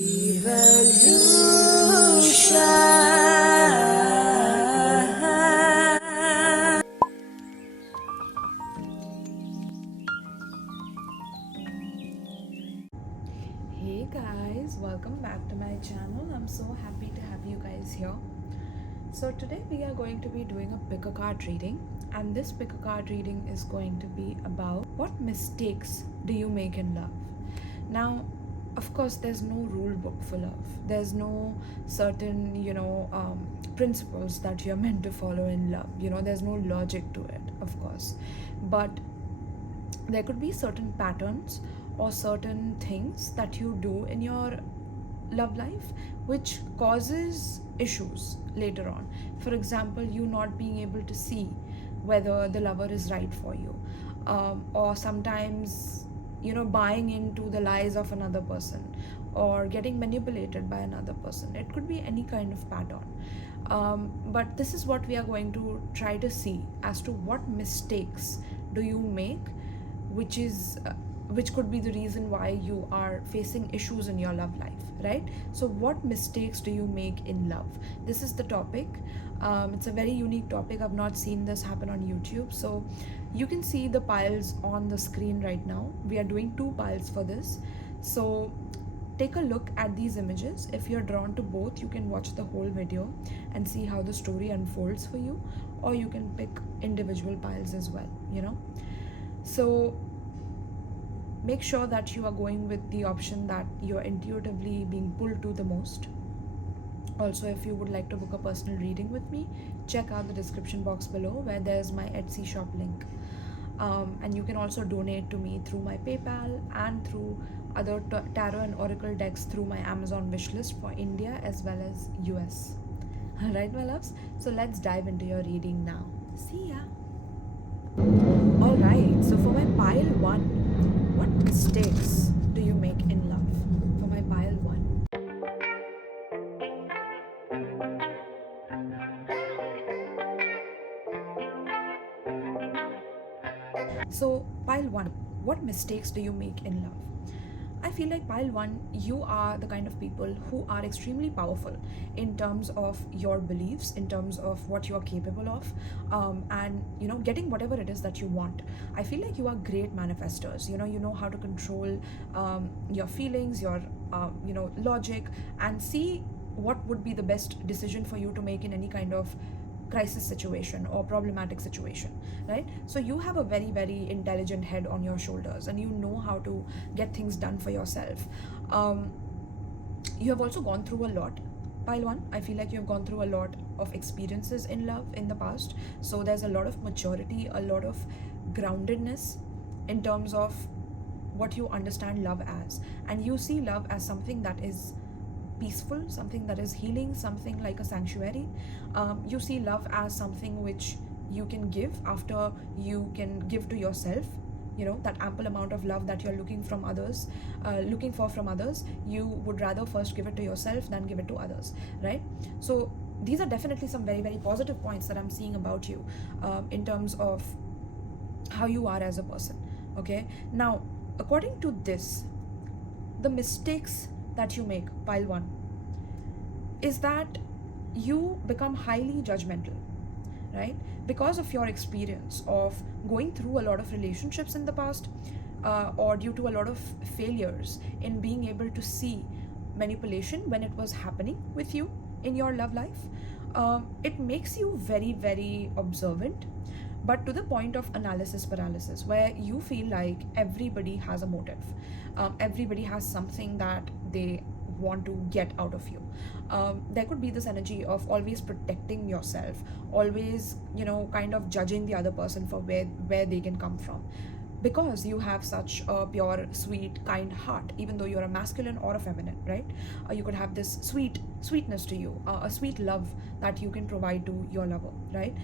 𝗶𝗶𝗄𝗃. Hey guys, welcome back to my channel. I'm so happy to have you guys here. So today we are going to be doing a pick a card reading, and this pick a card reading is going to be about what mistakes do you make in love. Now, of course, there's no rule book for love. There's no certain, principles that you're meant to follow in love. There's no logic to it, of course. But there could be certain patterns or certain things that you do in your love life which causes issues later on. For example, you not being able to see whether the lover is right for you, or sometimes buying into the lies of another person or getting manipulated by another person. It could be any kind of pattern, but this is what we are going to try to see as to what mistakes do you make, which could be the reason why you are facing issues in your love life, right? So what mistakes do you make in love? This is the topic. It's a very unique topic. I've not seen this happen on YouTube. So you can see the piles on the screen right now. We are doing 2 piles for this. So take a look at these images. If you're drawn to both, you can watch the whole video and see how the story unfolds for you, or you can pick individual piles as well, So make sure that you are going with the option that you're intuitively being pulled to the most. Also, if you would like to book a personal reading with me, check out the description box below where there's my Etsy shop link. And you can also donate to me through my PayPal and through other tarot and oracle decks through my Amazon wishlist for India as well as US. Alright, my loves, so let's dive into your reading now. See ya! Alright, so for my pile 1, what mistakes do you make in love? For my pile 1. So pile 1, what mistakes do you make in love? I feel like pile 1, you are the kind of people who are extremely powerful in terms of your beliefs, in terms of what you are capable of, and getting whatever it is that you want. I feel like you are great manifestors. You know how to control your feelings, your logic, and see what would be the best decision for you to make in any kind of crisis situation or problematic situation, right? So you have a very, very intelligent head on your shoulders, and you know how to get things done for yourself. You have also gone through a lot. Pile 1, I feel like you have gone through a lot of experiences in love in the past. So there's a lot of maturity, a lot of groundedness in terms of what you understand love as. And you see love as something that is peaceful, something that is healing, something like a sanctuary. You see love as something which you can give after you can give to yourself. That ample amount of love that you're looking for from others, you would rather first give it to yourself than give it to others, right? So these are definitely some very, very positive points that I'm seeing about you, in terms of how you are as a person. Okay, now according to this, the mistakes that you make, pile 1, is that you become highly judgmental, right? Because of your experience of going through a lot of relationships in the past, or due to a lot of failures in being able to see manipulation when it was happening with you in your love life, it makes you very, very observant, but to the point of analysis paralysis, where you feel like everybody has a motive, everybody has something that they want to get out of you. There could be this energy of always protecting yourself, always kind of judging the other person for where they can come from, because you have such a pure, sweet, kind heart, even though you're a masculine or a feminine, right? You could have this sweetness to you, a sweet love that you can provide to your lover, right?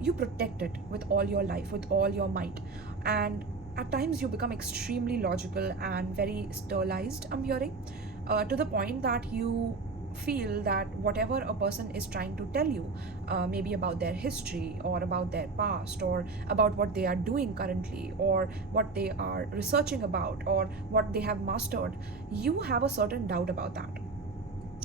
You protect it with all your life, with all your might, and at times you become extremely logical and very sterilized, I'm hearing, to the point that you feel that whatever a person is trying to tell you, maybe about their history or about their past or about what they are doing currently or what they are researching about or what they have mastered, you have a certain doubt about that.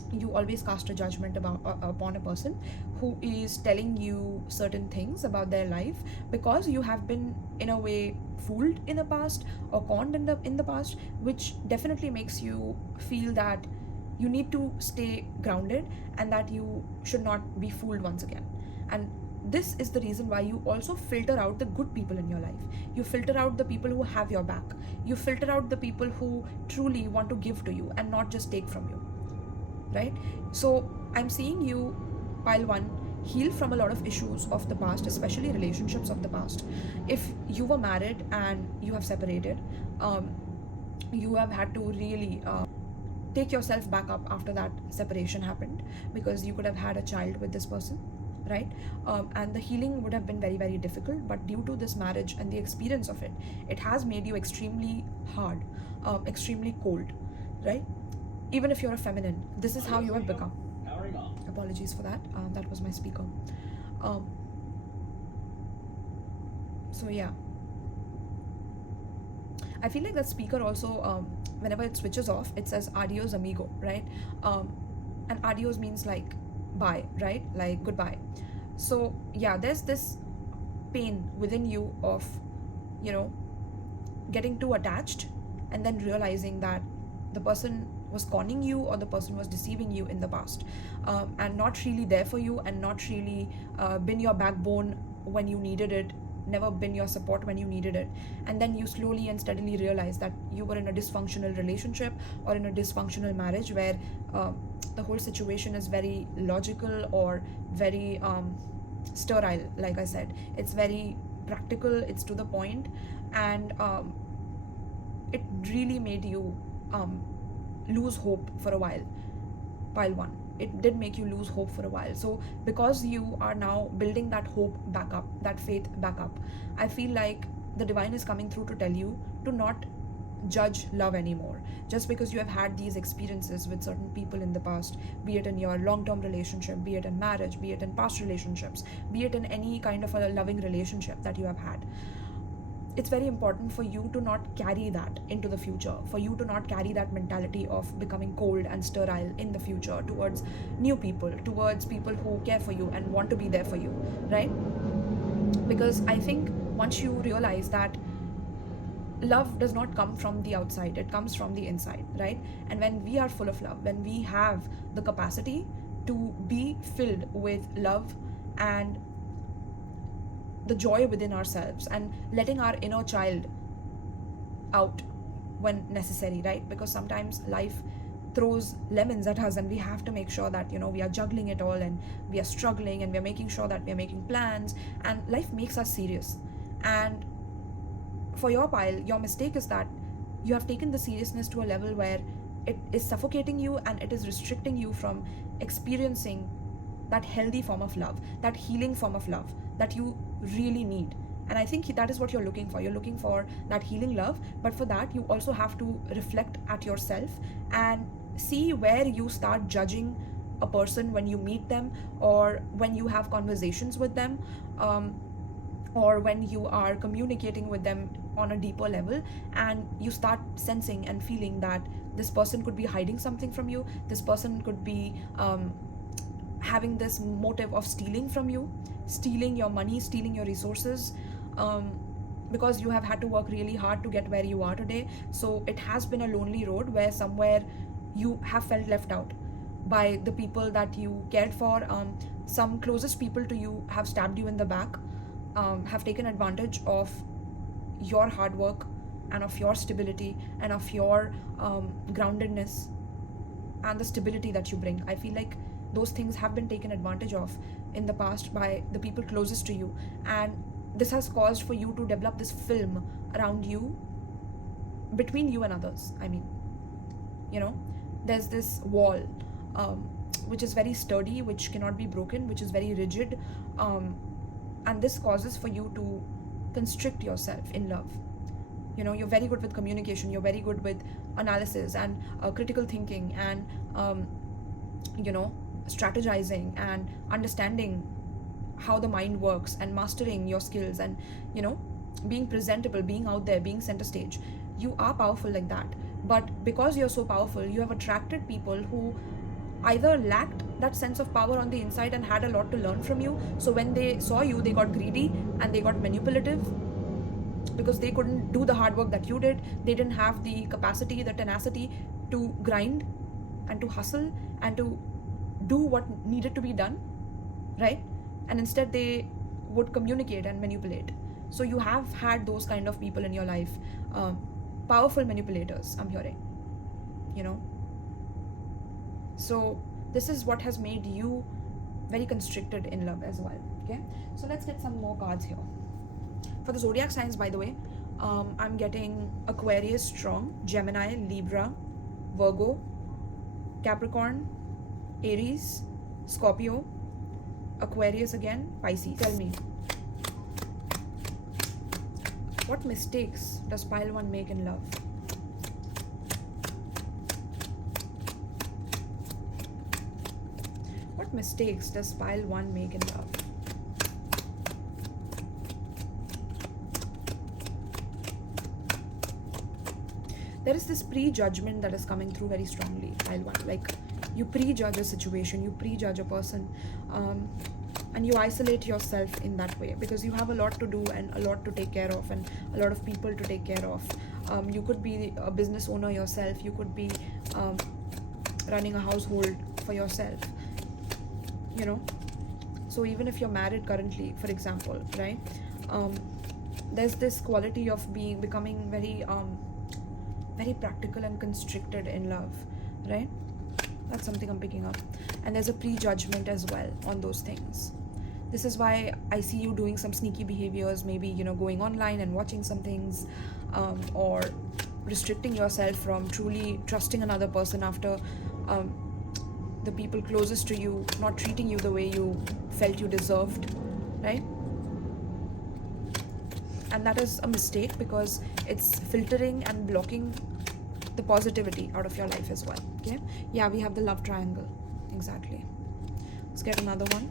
You always cast a judgment upon a person who is telling you certain things about their life, because you have been in a way fooled in the past or conned in the past, which definitely makes you feel that you need to stay grounded and that you should not be fooled once again. And this is the reason why you also filter out the good people in your life. You filter out the people who have your back. You filter out the people who truly want to give to you and not just take from you, right? So I'm seeing you, pile 1, heal from a lot of issues of the past, especially relationships of the past. If you were married and you have separated, you have had to really take yourself back up after that separation happened, because you could have had a child with this person, right? And the healing would have been very, very difficult, but due to this marriage and the experience of it, it has made you extremely hard, extremely cold, right? Even if you're a feminine, this is how you have become. Apologies for that. That was my speaker. So yeah, I feel like that speaker also, whenever it switches off, it says adios amigo, right? And adios means like bye, right? Like goodbye. So yeah, there's this pain within you of, you know, getting too attached and then realizing that the person was conning you or the person was deceiving you in the past, and not really there for you and not really been your backbone when you needed it, never been your support when you needed it. And then you slowly and steadily realize that you were in a dysfunctional relationship or in a dysfunctional marriage where the whole situation is very logical or very sterile. Like I said, it's very practical, it's to the point, and it really made you lose hope for a while. Pile 1, it did make you lose hope for a while. So because you are now building that hope back up, that faith back up, I feel like the divine is coming through to tell you to not judge love anymore. Just because you have had these experiences with certain people in the past, be it in your long-term relationship, be it in marriage, be it in past relationships, be it in any kind of a loving relationship that you have had, it's very important for you to not carry that into the future, for you to not carry that mentality of becoming cold and sterile in the future towards new people, towards people who care for you and want to be there for you, right? Because I think once you realize that love does not come from the outside, it comes from the inside, right? And when we are full of love, when we have the capacity to be filled with love and the joy within ourselves and letting our inner child out when necessary, right? Because sometimes life throws lemons at us and we have to make sure that, you know, we are juggling it all and we are struggling and we are making sure that we are making plans, and life makes us serious. And for your pile, your mistake is that you have taken the seriousness to a level where it is suffocating you and it is restricting you from experiencing that healthy form of love, that healing form of love that you really need. And I think that is what you're looking for. You're looking for that healing love, but for that you also have to reflect at yourself and see where you start judging a person when you meet them, or when you have conversations with them, or when you are communicating with them on a deeper level, and you start sensing and feeling that this person could be hiding something from you, this person could be having this motive of stealing from you, stealing your money, stealing your resources, because you have had to work really hard to get where you are today. So it has been a lonely road where somewhere you have felt left out by the people that you cared for. Some closest people to you have stabbed you in the back, have taken advantage of your hard work and of your stability and of your groundedness and the stability that you bring. I feel like those things have been taken advantage of in the past by the people closest to you, and this has caused for you to develop this film around you, between you and others. I mean, you know, there's this wall which is very sturdy, which cannot be broken, which is very rigid, and this causes for you to constrict yourself in love. You know, you're very good with communication, you're very good with analysis and critical thinking and strategizing and understanding how the mind works and mastering your skills and being presentable, being out there, being center stage. You are powerful like that. But because you're so powerful, you have attracted people who either lacked that sense of power on the inside and had a lot to learn from you. So when they saw you, they got greedy and they got manipulative because they couldn't do the hard work that you did. They didn't have the capacity, the tenacity to grind and to hustle and to do what needed to be done, right? And instead they would communicate and manipulate. So you have had those kind of people in your life, powerful manipulators, I'm hearing, So this is what has made you very constricted in love as well, okay? So let's get some more cards here. For the zodiac signs, by the way, I'm getting Aquarius strong, Gemini, Libra, Virgo, Capricorn, Aries, Scorpio, Aquarius again, Pisces. Tell me, what mistakes does pile 1 make in love? What mistakes does pile 1 make in love? There is this prejudgment that is coming through very strongly, pile 1. Like, you prejudge a situation, you prejudge a person, and you isolate yourself in that way because you have a lot to do and a lot to take care of and a lot of people to take care of. You could be a business owner yourself, you could be running a household for yourself, So even if you're married currently, for example, right, there's this quality of becoming very very practical and constricted in love, right? That's something I'm picking up. And there's a prejudgment as well on those things. This is why I see you doing some sneaky behaviors, maybe, going online and watching some things, or restricting yourself from truly trusting another person after the people closest to you not treating you the way you felt you deserved, right? And that is a mistake because it's filtering and blocking the positivity out of your life as well, okay? Yeah, we have the love triangle, exactly. Let's get another one.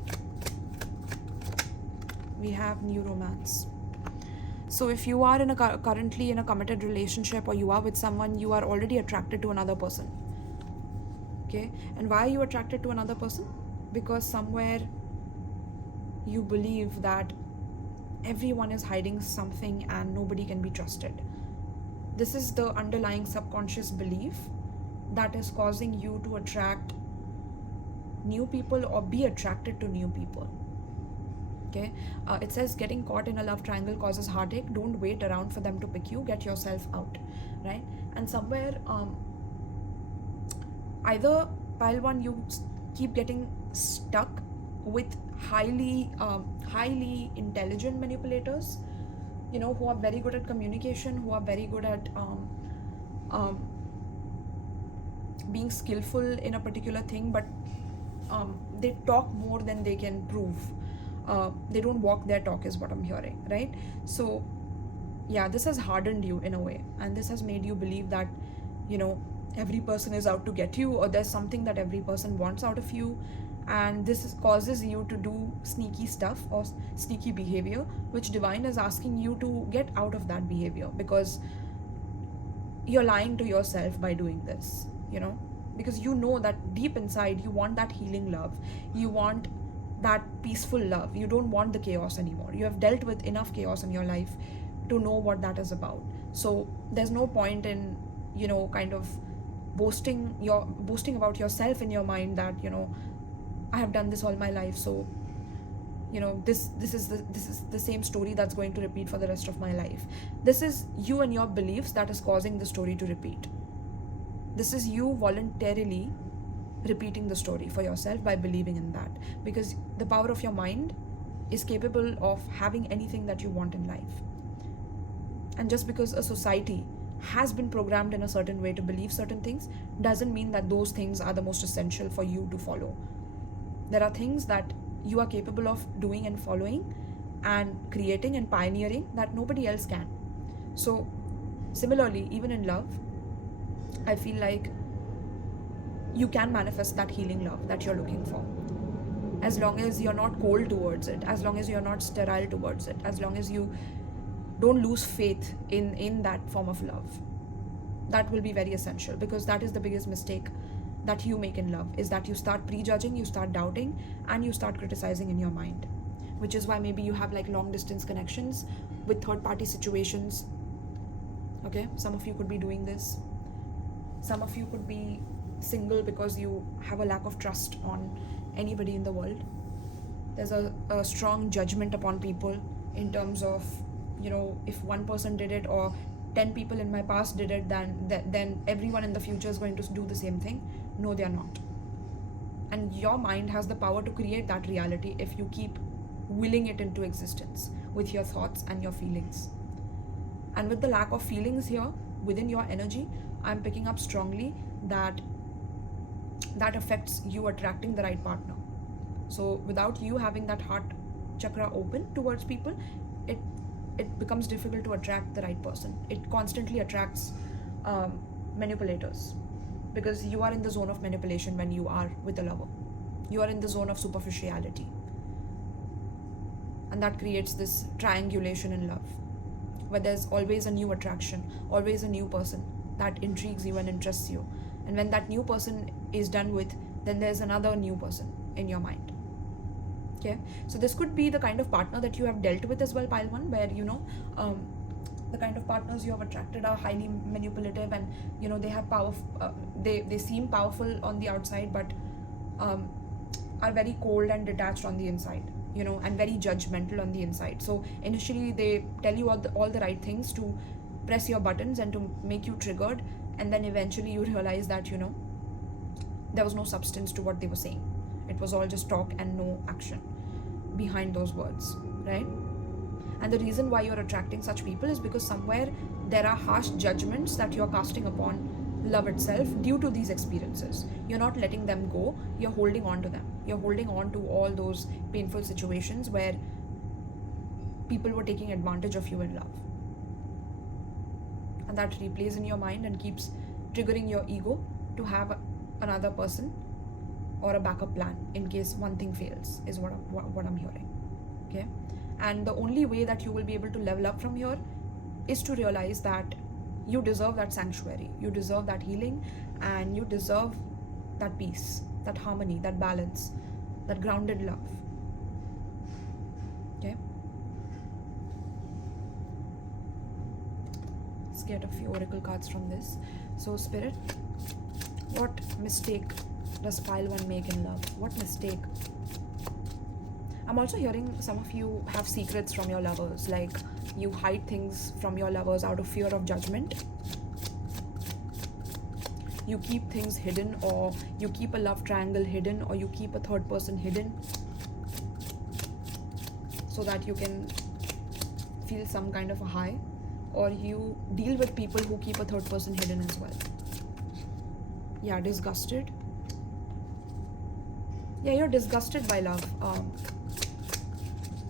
We have new romance. So if you are currently in a committed relationship, or you are with someone, you are already attracted to another person, okay? And why are you attracted to another person? Because somewhere you believe that everyone is hiding something and nobody can be trusted. This is the underlying subconscious belief that is causing you to attract new people or be attracted to new people, okay? It says getting caught in a love triangle causes heartache. Don't wait around for them to pick you. Get yourself out, right? And somewhere either pile 1, you keep getting stuck with highly intelligent manipulators, who are very good at communication, who are very good at being skillful in a particular thing, but they talk more than they can prove. They don't walk their talk is what I'm hearing, right? So yeah, this has hardened you in a way, and this has made you believe that every person is out to get you, or there's something that every person wants out of you, and this causes you to do sneaky stuff or sneaky behavior, which divine is asking you to get out of that behavior, because you're lying to yourself by doing this, because that deep inside you want that healing love, you want that peaceful love, you don't want the chaos anymore. You have dealt with enough chaos in your life to know what that is about. So there's no point in kind of boasting about yourself in your mind that I have done this all my life, so this is the same story that's going to repeat for the rest of my life. This is you and your beliefs that is causing the story to repeat. This is you voluntarily repeating the story for yourself by believing in that, because the power of your mind is capable of having anything that you want in life. And just because a society has been programmed in a certain way to believe certain things doesn't mean that those things are the most essential for you to follow. There are things that you are capable of doing and following and creating and pioneering that nobody else can. So similarly, even in love, I feel like you can manifest that healing love that you're looking for. As long as you're not cold towards it, as long as you're not sterile towards it, as long as you don't lose faith in that form of love. That will be very essential, because that is the biggest mistake that you make in love, is that you start prejudging, you start doubting, and you start criticizing in your mind, which is why maybe you have like long distance connections with third party situations. Okay, some of you could be doing this. Some of you could be single because you have a lack of trust on anybody in the world. There's a strong judgment upon people in terms of, you know, if one person did it or 10 people in my past did it, then everyone in the future is going to do the same thing. No, they are not. And your mind has the power to create that reality if you keep willing it into existence with your thoughts and your feelings. And with the lack of feelings here within your energy, I'm picking up strongly that affects you attracting the right partner. So without you having that heart chakra open towards people, it becomes difficult to attract the right person. It constantly attracts manipulators, because you are in the zone of manipulation when you are with a lover. You are in the zone of superficiality, and that creates this triangulation in love, where there's always a new attraction, always a new person that intrigues you and interests you. And when that new person is done with, then there's another new person in your mind. Okay, so this could be the kind of partner that you have dealt with as well, pile 1, where, you know, the kind of partners you have attracted are highly manipulative, and, you know, they have power, they seem powerful on the outside, but are very cold and detached on the inside, you know, and very judgmental on the inside. So initially they tell you all the right things to press your buttons and to make you triggered, and then eventually you realize that, you know, there was no substance to what they were saying. It was all just talk and no action behind those words, right? And the reason why you're attracting such people is because somewhere there are harsh judgments that you're casting upon love itself due to these experiences. You're not letting them go, you're holding on to them. You're holding on to all those painful situations where people were taking advantage of you in love. And that replays in your mind and keeps triggering your ego to have another person or a backup plan in case one thing fails, is what I'm hearing. Okay, and the only way that you will be able to level up from here is to realize that you deserve that sanctuary, you deserve that healing, and you deserve that peace, that harmony, that balance, that grounded love. Okay, let's get a few oracle cards from this. So Spirit, what mistake does pile 1 make in love? What mistake? I'm also hearing some of you have secrets from your lovers, like you hide things from your lovers out of fear of judgment. You keep things hidden, or you keep a love triangle hidden, or you keep a third person hidden so that you can feel some kind of a high, or you deal with people who keep a third person hidden as well. Yeah, disgusted. Yeah, you're disgusted by love,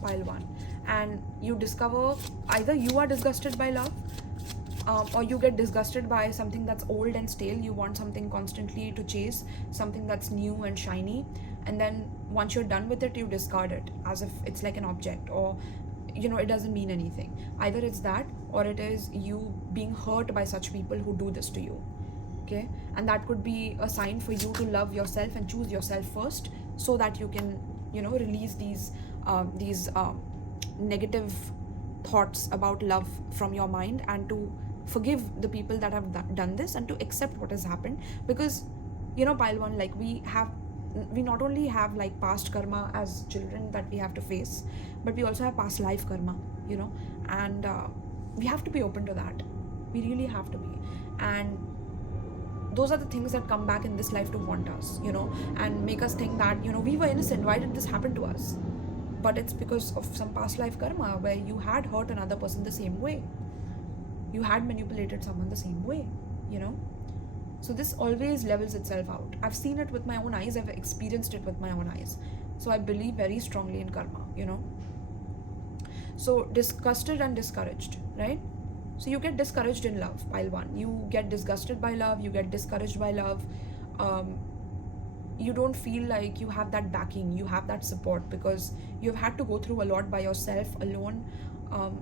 pile 1, and you discover either you are disgusted by love, or you get disgusted by something that's old and stale. You want something constantly to chase, something that's new and shiny, and then once you're done with it, you discard it as if it's like an object, or, you know, it doesn't mean anything. Either it's that, or it is you being hurt by such people who do this to you. Okay, and that could be a sign for you to love yourself and choose yourself first, so that you can, you know, release these negative thoughts about love from your mind, and to forgive the people that have done this, and to accept what has happened. Because, you know, pile 1, like we not only have like past karma as children that we have to face, but we also have past life karma, you know, and we have to be open to that. We really have to be. And those are the things that come back in this life to haunt us, you know, and make us think that, you know, we were innocent, why did this happen to us? But it's because of some past life karma where you had hurt another person the same way, you had manipulated someone the same way, you know. So this always levels itself out. I've seen it with my own eyes, I've experienced it with my own eyes. So I believe very strongly in karma, you know. So disgusted and discouraged, right? So you get discouraged in love, pile 1. You get disgusted by love, you get discouraged by love. you don't feel like you have that backing, you have that support, because you've had to go through a lot by yourself alone,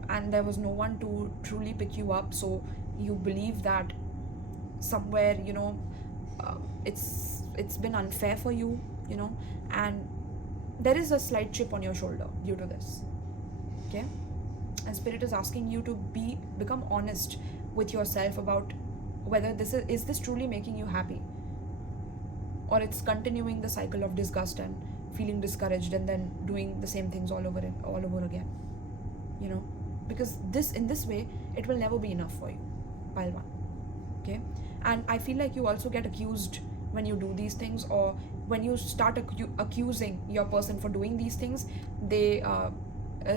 and there was no one to truly pick you up. So you believe that somewhere, it's been unfair for you, and there is a slight chip on your shoulder due to this. Okay, and spirit is asking you to become honest with yourself about whether this is this truly making you happy, or it's continuing the cycle of disgust and feeling discouraged and then doing the same things all over again, because in this way it will never be enough for you, pile 1. Okay, and I feel like you also get accused when you do these things, or when you start accusing your person for doing these things. They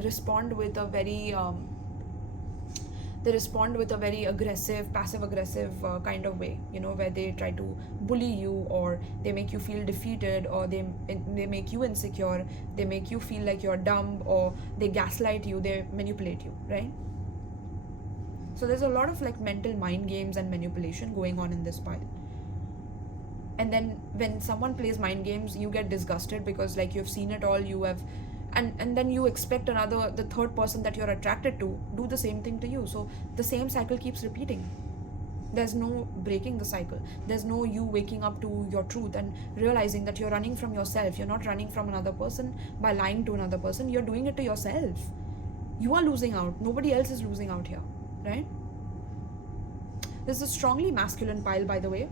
respond with a very aggressive, passive aggressive kind of way, where they try to bully you, or they make you feel defeated, or they make you insecure, they make you feel like you're dumb, or they gaslight you, they manipulate you, right? So there's a lot of like mental mind games and manipulation going on in this pile. And then when someone plays mind games, you get disgusted because like you've seen it all, and then you expect the third person that you're attracted to do the same thing to you. So the same cycle keeps repeating. There's no breaking the cycle. There's no you waking up to your truth and realizing that you're running from yourself. You're not running from another person by lying to another person. You're doing it to yourself. You are losing out. Nobody else is losing out here, right? This is a strongly masculine pile, by the way.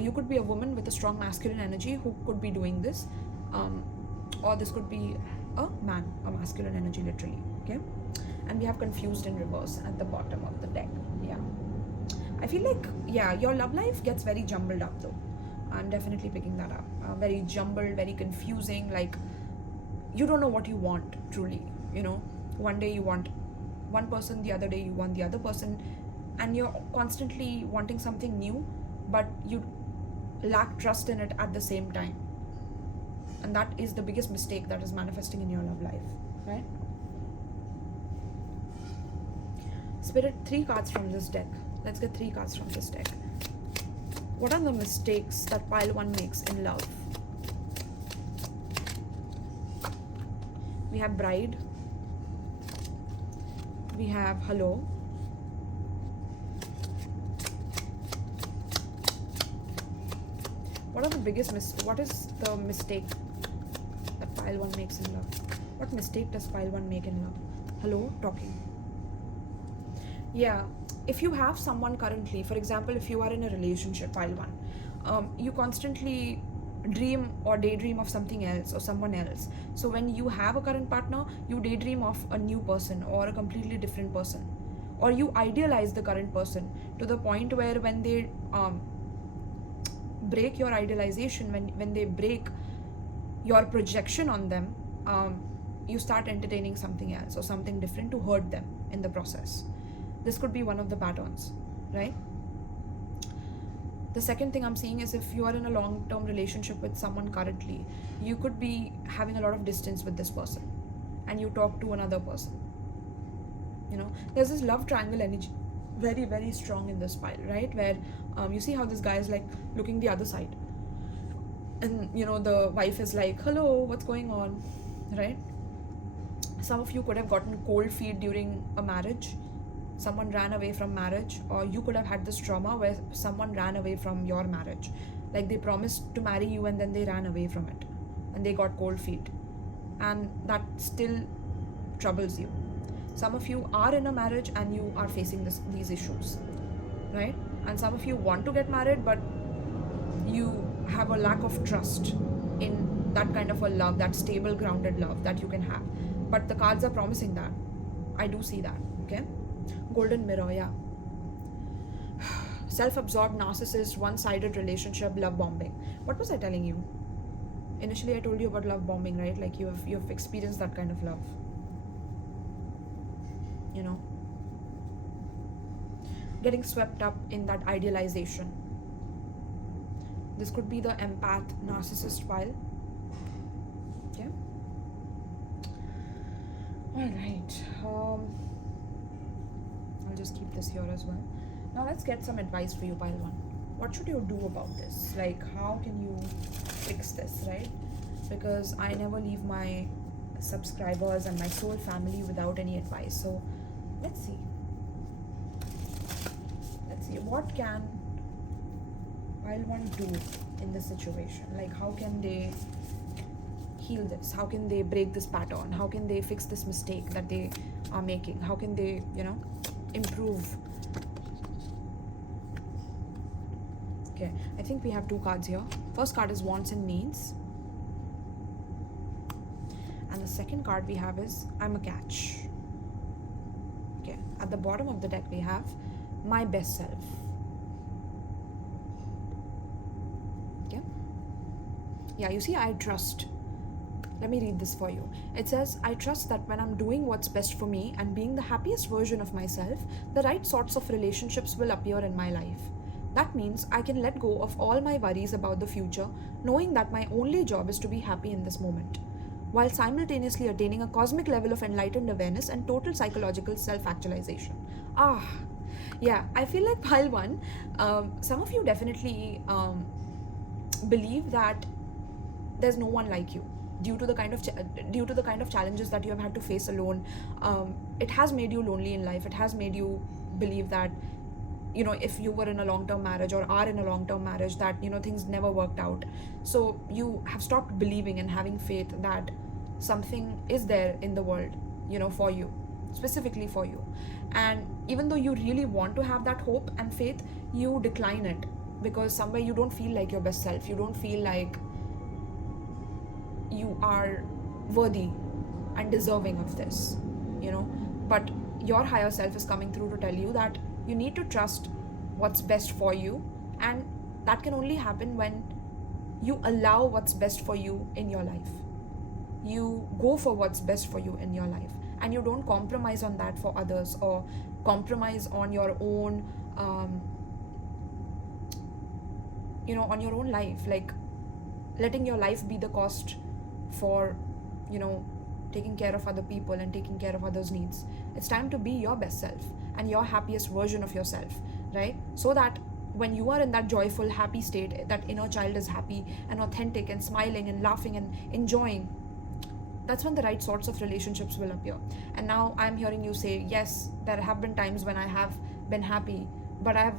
You could be a woman with a strong masculine energy who could be doing this, or this could be a man, a masculine energy, literally. Okay, and we have confused in reverse at the bottom of the deck. Yeah, I feel like your love life gets very jumbled up though. I'm definitely picking that up. Very jumbled, very confusing. Like you don't know what you want truly. One day you want one person, the other day you want the other person, and you're constantly wanting something new, but you lack trust in it at the same time. And that is the biggest mistake that is manifesting in your love life, right? Spirit, 3 cards from this deck. Let's get 3 cards from this deck. What are the mistakes that pile 1 makes in love? We have bride. We have hello. What is the mistake that pile 1 makes in love? What mistake does pile 1 make in love? Hello, talking. Yeah, if you have someone currently, for example, if you are in a relationship, pile 1, you constantly dream or daydream of something else or someone else. So when you have a current partner, you daydream of a new person or a completely different person, or you idealize the current person to the point where when they break your idealization, when they break your projection on them, you start entertaining something else or something different to hurt them in the process. This could be one of the patterns, right? The second thing I'm seeing is if you are in a long-term relationship with someone currently, you could be having a lot of distance with this person and you talk to another person. There's this love triangle energy very, very strong in this pile, right? Where you see how this guy is like looking the other side, and the wife is like, hello, what's going on, right? Some of you could have gotten cold feet during a marriage. Someone ran away from marriage, or you could have had this trauma where someone ran away from your marriage. Like they promised to marry you and then they ran away from it and they got cold feet, and that still troubles you. Some of you are in a marriage and you are facing these issues, right? And some of you want to get married, but you have a lack of trust in that kind of a love, that stable, grounded love that you can have. But the cards are promising that. I do see that, okay? Golden mirror, yeah. Self-absorbed, narcissist, one-sided relationship, love bombing. What was I telling you? Initially, I told you about love bombing, right? Like you have experienced that kind of love. Getting swept up in that idealization. This could be the empath narcissist pile. Okay. All right. I'll just keep this here as well. Now let's get some advice for you, pile 1. What should you do about this? Like, how can you fix this, right? Because I never leave my subscribers and my soul family without any advice. So let's see. What can pile 1 do in this situation? Like, how can they heal this? How can they break this pattern? How can they fix this mistake that they are making? How can they, improve? Okay, I think we have 2 cards here. First card is wants and needs. And the second card we have is I'm a catch. Okay, at the bottom of the deck we have my best self. Okay. Yeah, you see, I trust. Let me read this for you. It says, I trust that when I'm doing what's best for me and being the happiest version of myself, the right sorts of relationships will appear in my life. That means I can let go of all my worries about the future, knowing that my only job is to be happy in this moment, while simultaneously attaining a cosmic level of enlightened awareness and total psychological self-actualization. Yeah, I feel like pile 1, some of you definitely believe that there's no one like you due to the kind of challenges that you have had to face alone. It has made you lonely in life. It has made you believe that, if you were in a long-term marriage or are in a long-term marriage, that, things never worked out. So you have stopped believing and having faith that something is there in the world, for you, specifically for you. And even though you really want to have that hope and faith, you decline it because somewhere you don't feel like your best self. You don't feel like you are worthy and deserving of this, but your higher self is coming through to tell you that you need to trust what's best for you, and that can only happen when you allow what's best for you in your life. You go for what's best for you in your life, and you don't compromise on that for others or compromise on your own on your own life, like letting your life be the cost for taking care of other people and taking care of others' needs. It's time to be your best self and your happiest version of yourself, right? So that when you are in that joyful, happy state, that inner child is happy and authentic and smiling and laughing and enjoying, that's when the right sorts of relationships will appear. And now I'm hearing you say, yes, there have been times when I have been happy, but I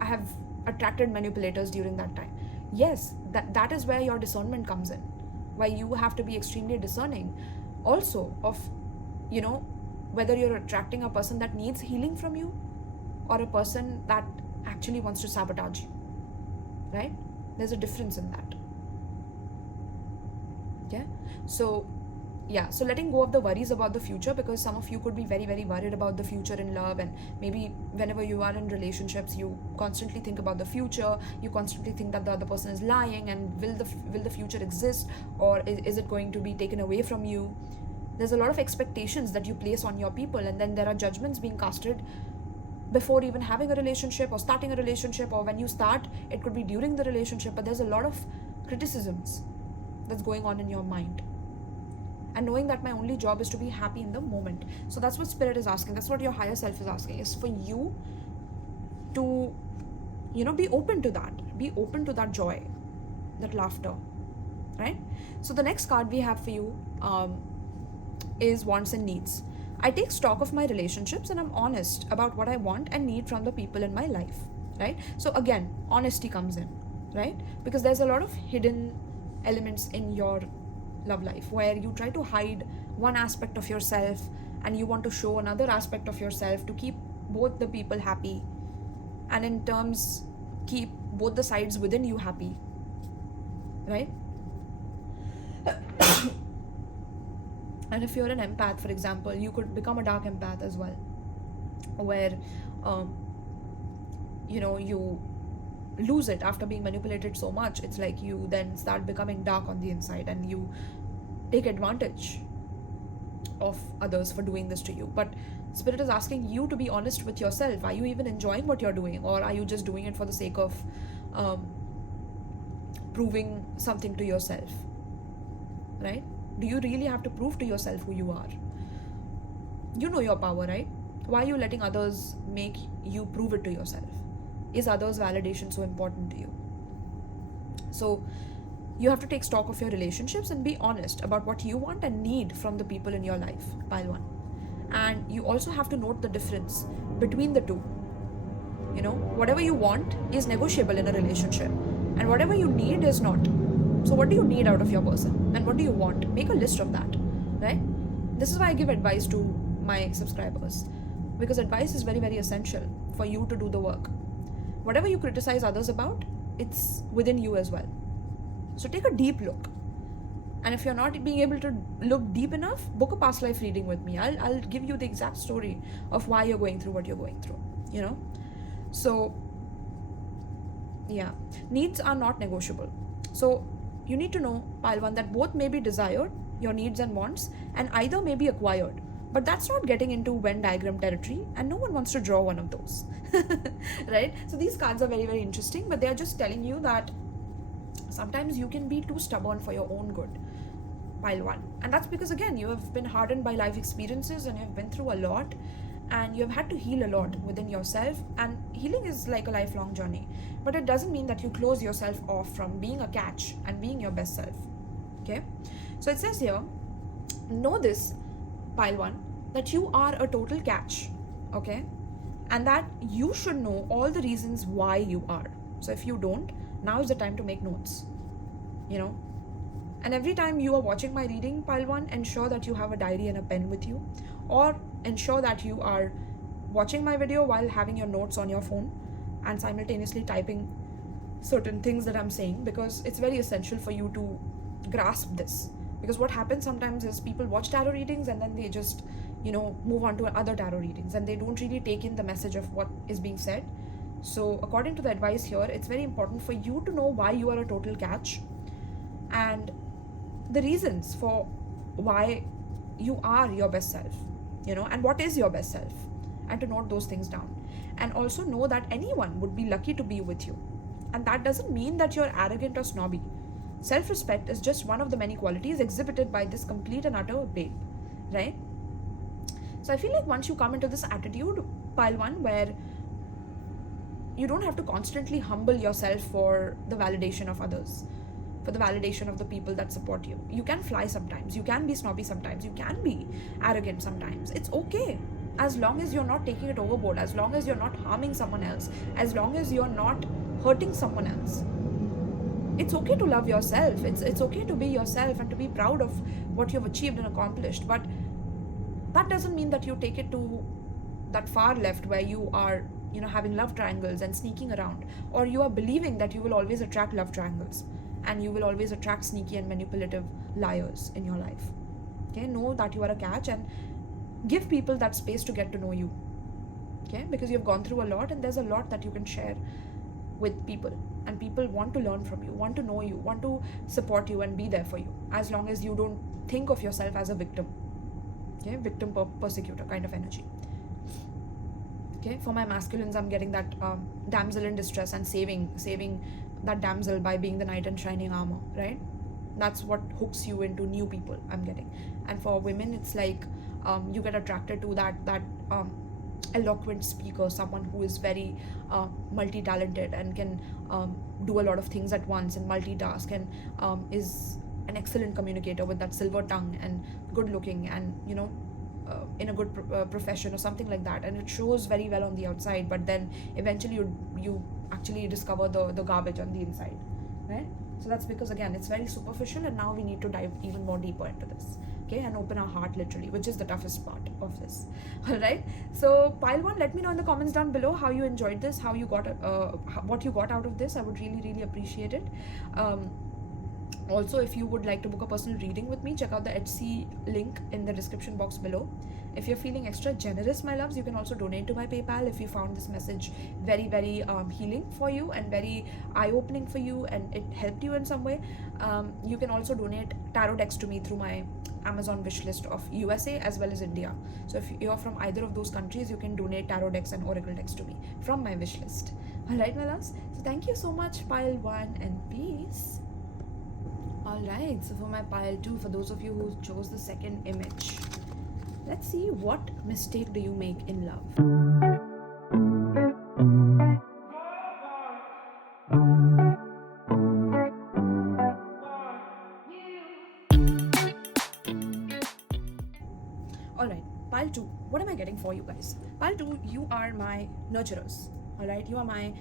have attracted manipulators during that time. Yes, that is where your discernment comes in, why you have to be extremely discerning also of, whether you're attracting a person that needs healing from you or a person that actually wants to sabotage you, right? There's a difference in that. Okay? So letting go of the worries about the future, because some of you could be very, very worried about the future in love, and maybe whenever you are in relationships, you constantly think about the future. You constantly think that the other person is lying, and will the future exist, or is it going to be taken away from you? There's a lot of expectations that you place on your people, and then there are judgments being casted before even having a relationship or starting a relationship, or when you start, it could be during the relationship, but there's a lot of criticisms that's going on in your mind. And knowing that my only job is to be happy in the moment. So that's what Spirit is asking. That's what your higher self is asking, is for you to, be open to that. Be open to that joy, that laughter, right? So the next card we have for you is wants and needs. I take stock of my relationships and I'm honest about what I want and need from the people in my life, right? So again, honesty comes in, right? Because there's a lot of hidden elements in your love life where you try to hide one aspect of yourself and you want to show another aspect of yourself to keep both the people happy, and in terms keep both the sides within you happy, right? And if you're an empath, for example, you could become a dark empath as well, where you lose it after being manipulated so much. It's like you then start becoming dark on the inside and you take advantage of others for doing this to you. But Spirit is asking you to be honest with yourself. Are you even enjoying what you're doing, or are you just doing it for the sake of proving something to yourself, right? Do you really have to prove to yourself who you are? You know your power, right? Why are you letting others make you prove it to yourself? Is others' validation so important to you? So, You have to take stock of your relationships and be honest about what you want and need from the people in your life, pile 1. And you also have to note the difference between the two. You know, whatever you want is negotiable in a relationship, and whatever you need is not. So what do you need out of your person, and what do you want? Make a list of that, right? This is why I give advice to my subscribers, because advice is very, very essential for you to do the work. Whatever you criticize others about, it's within you as well. So take a deep look. And if you're not being able to look deep enough, book a past life reading with me. I'll give you the exact story of why you're going through what you're going through, you know? So, yeah, needs are not negotiable. So you need to know, pile 1, that both may be desired, your needs and wants, and either may be acquired. But that's not getting into Venn diagram territory, and no one wants to draw one of those, right? So these cards are very, very interesting, but they're just telling you that sometimes you can be too stubborn for your own good, pile 1. And that's because, again, you have been hardened by life experiences and you've been through a lot, and you have had to heal a lot within yourself. And healing is like a lifelong journey, but it doesn't mean that you close yourself off from being a catch and being your best self, okay? So it says here, know this, pile 1, that you are a total catch, okay? And that you should know all the reasons why you are. So if you don't, now is the time to make notes, you know? And every time you are watching my reading, pile 1, ensure that you have a diary and a pen with you, or ensure that you are watching my video while having your notes on your phone and simultaneously typing certain things that I'm saying, because it's very essential for you to grasp this. Because what happens sometimes is people watch tarot readings and then they just, you know, move on to other tarot readings, and they don't really take in the message of what is being said. So according to the advice here, it's very important for you to know why you are a total catch, and the reasons for why you are your best self, you know, and what is your best self, and to note those things down. And also know that anyone would be lucky to be with you, and that doesn't mean that you're arrogant or snobby. Self-respect is just one of the many qualities exhibited by this complete and utter babe, right? So I feel like once you come into this attitude, pile 1, where you don't have to constantly humble yourself for the validation of others, for the validation of the people that support you. You can fly sometimes, you can be snobby sometimes, you can be arrogant sometimes. It's okay, as long as you're not taking it overboard, as long as you're not harming someone else, as long as you're not hurting someone else. It's okay to love yourself. It's okay to be yourself and to be proud of what you've achieved and accomplished. But that doesn't mean that you take it to that far left where you are, you know, having love triangles and sneaking around, or you are believing that you will always attract love triangles and you will always attract sneaky and manipulative liars in your life. Okay, know that you are a catch and give people that space to get to know you. Okay, because you've gone through a lot and there's a lot that you can share with people, and people want to learn from you, want to know you, want to support you and be there for you, as long as you don't think of yourself as a victim. Okay, victim persecutor kind of energy. Okay, for my masculines, I'm getting that damsel in distress and saving that damsel by being the knight in shining armor, right? That's what hooks you into new people, I'm getting. And for women, it's like you get attracted to that eloquent speaker, someone who is very multi-talented and can do a lot of things at once and multitask, and is an excellent communicator with that silver tongue and good looking, and, you know, in a good profession or something like that, and it shows very well on the outside, but then eventually you actually discover the garbage on the inside, right? So that's because, again, it's very superficial, and now we need to dive even more deeper into this, okay, and open our heart literally, which is the toughest part of this. All right, so pile 1, let me know in the comments down below how you enjoyed this, how you got what you got out of this. I would really appreciate it. Also, if you would like to book a personal reading with me, check out the Etsy link in the description box below. If you're feeling extra generous, my loves, you can also donate to my PayPal if you found this message very healing for you and very eye-opening for you, and it helped you in some way. You can also donate tarot decks to me through my Amazon wish list of USA as well as India. So if you're from either of those countries, you can donate tarot decks and oracle decks to me from my wish list. Alright, my loves, so thank you so much, pile 1, and peace. Alright, so for my pile 2, for those of you who chose the second image, let's see, what mistake do you make in love? Alright, pile 2, what am I getting for you guys? Pile 2, you are my nurturers. Alright, you are my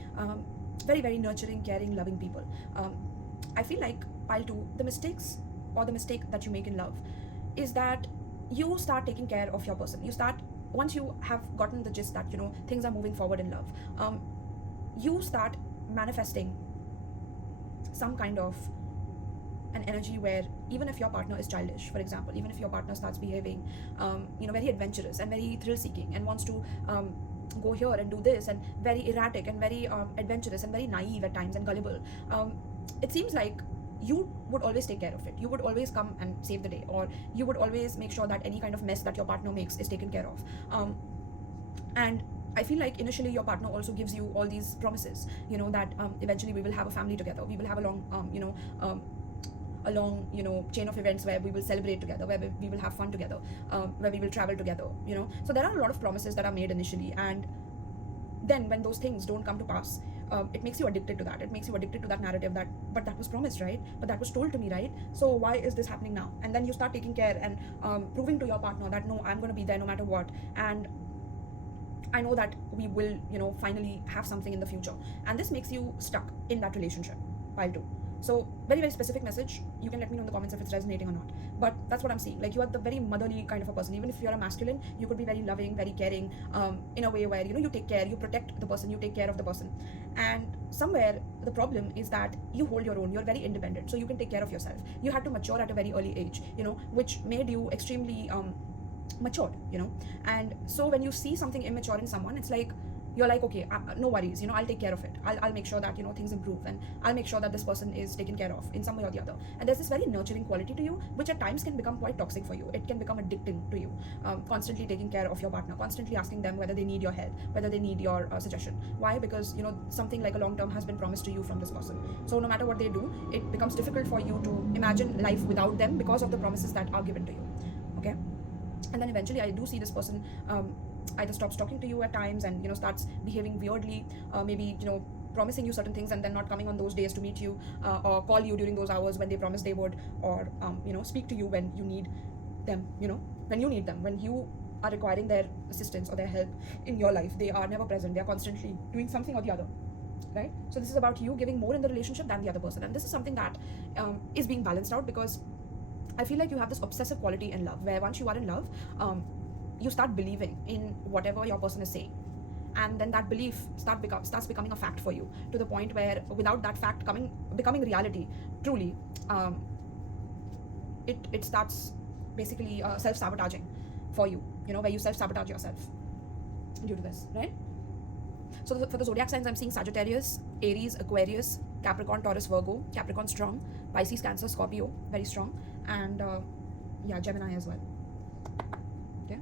very, very nurturing, caring, loving people. I feel like pile 2, the mistakes or the mistake that you make in love is that you start taking care of your person. You start, once you have gotten the gist that, you know, things are moving forward in love, you start manifesting some kind of an energy where even if your partner is childish, for example, even if your partner starts behaving, you know, very adventurous and very thrill-seeking and wants to go here and do this, and very erratic and very adventurous and very naive at times and gullible, it seems like you would always take care of it. You would always come and save the day, or you would always make sure that any kind of mess that your partner makes is taken care of. And I feel like initially your partner also gives you all these promises, you know, that eventually we will have a family together, we will have a long, a long, you know, chain of events where we will celebrate together, where we will have fun together, where we will travel together, you know. So there are a lot of promises that are made initially, and then when those things don't come to pass, it makes you addicted to that. It makes you addicted to that narrative that, but that was promised, right? But that was told to me, right? So why is this happening now? And then you start taking care and proving to your partner that, no, I'm going to be there no matter what. And I know that we will, you know, finally have something in the future. And this makes you stuck in that relationship, pile 2. So very, very specific message. You can let me know in the comments if it's resonating or not. But that's what I'm seeing. Like, you are the very motherly kind of a person. Even if you're a masculine, you could be very loving, very caring, in a way where, you know, you take care, you protect the person, you take care of the person. And somewhere the problem is that you hold your own. You're very independent, so you can take care of yourself. You had to mature at a very early age, you know, which made you extremely matured, you know. And so when you see something immature in someone, it's like, you're like, okay, no worries, you know, I'll take care of it. I'll make sure that, you know, things improve, and I'll make sure that this person is taken care of in some way or the other. And there's this very nurturing quality to you, which at times can become quite toxic for you. It can become addicting to you, constantly taking care of your partner, constantly asking them whether they need your help, whether they need your suggestion. Why? Because, you know, something like a long term has been promised to you from this person. So no matter what they do, it becomes difficult for you to imagine life without them because of the promises that are given to you. Okay? And then eventually I do see this person either stops talking to you at times and, you know, starts behaving weirdly, maybe, you know, promising you certain things and then not coming on those days to meet you, or call you during those hours when they promised they would, or you know, speak to you when you need them, you know, when you need them, when you are requiring their assistance or their help in your life. They are never present. They are constantly doing something or the other, right? So this is about you giving more in the relationship than the other person, and this is something that is being balanced out, because I feel like you have this obsessive quality in love, where once you are in love, you start believing in whatever your person is saying, and then that belief starts becoming a fact for you, to the point where without that fact becoming reality truly, it starts basically self-sabotaging for you, you know, where you self-sabotage yourself due to this, right? So for the zodiac signs, I'm seeing Sagittarius, Aries, Aquarius, Capricorn, Taurus, Virgo. Capricorn strong, Pisces, Cancer, Scorpio very strong, and yeah, Gemini as well. Okay,